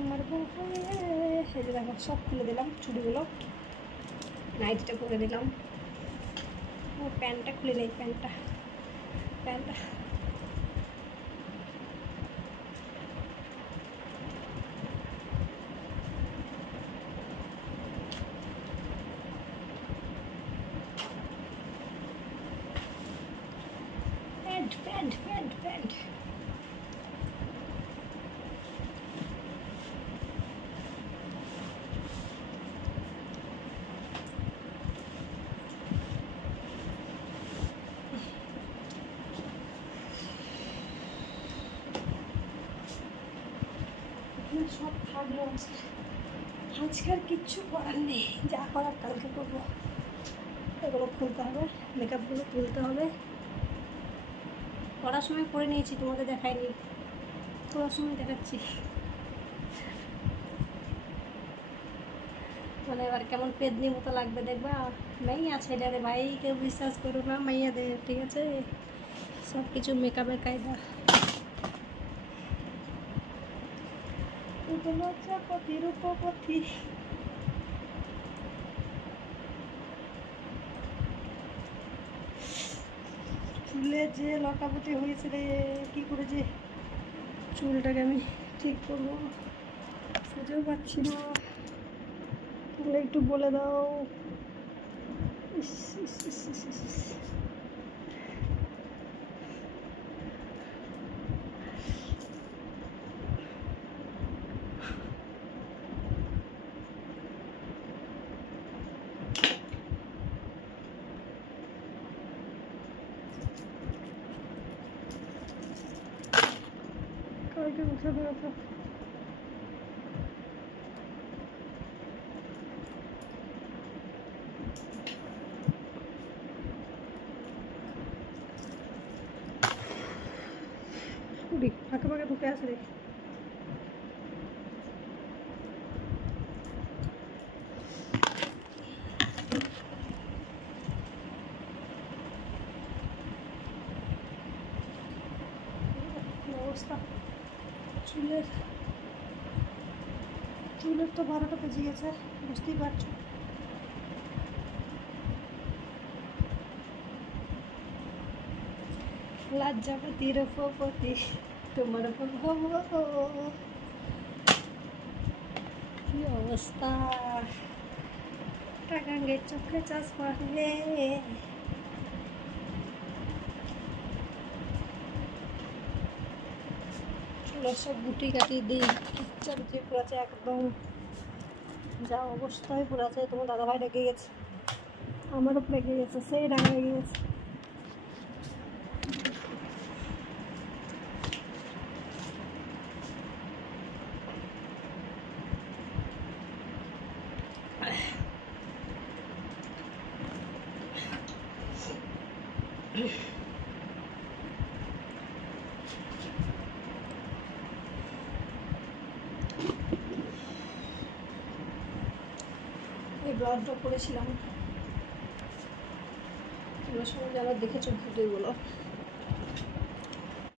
আমার বউ হয়ে। এই যে দেখো সব খুলে দিলাম, চুড়িগুলো, নাইটিটা পরে দিলাম। ও প্যান্টটা খুলে নেই, প্যান্টটা প্যান্টটা প্যান্ট প্যান্ট প্যান্ট প্যান্ট সব থাকলো। আজকে আর কিচ্ছু করার নেই, যা করার কালকে করবো। এগুলো খুলতে হবে, মেকআপগুলো তুলতে হবে। পড়ার সময় পরে নিয়েছি, তোমাদের দেখাইনি, পড়ার সময় দেখাচ্ছি। মানে এবার কেমন পেদনি মতো লাগবে দেখবা। মাইয়া ছেলে ভাই, কেউ বিশ্বাস করো না মাইয়াদের, ঠিক আছে? সব কিছু মেকআপের কায়দা। লজ্জাপতি রূপপতি, চুলে যে লটাপটি হয়েছে রে, কী করে যে চুলটাকে আমি ঠিক করবো খুঁজেও পাচ্ছি না। তাহলে একটু বলে দাও। কালকে উঠে বেরোতো। ফাঁকা ফাঁকা ঢুকে আসে রে। অবস্থা চুলের তো 12টা বেজে গেছে, বুঝতেই পারছো। লজ্জাপতি রূপপতি তোমার কি অবস্থা, টাকাঙ্গে চোখে চশমা রে। চুলের সব গুটি কাটি দিই, কিচ্ছা পুরাছে একদম, যা অবস্থায় পুরাছে। তোমার দাদাভাই রেগে গেছে, আমারও রেগে গেছে, সেই রাগ লেগে গেছে। এই ব্লাউজটা পরেছিলাম, তোমরা সবাই যারা দেখেছো ভিডিওগুলো,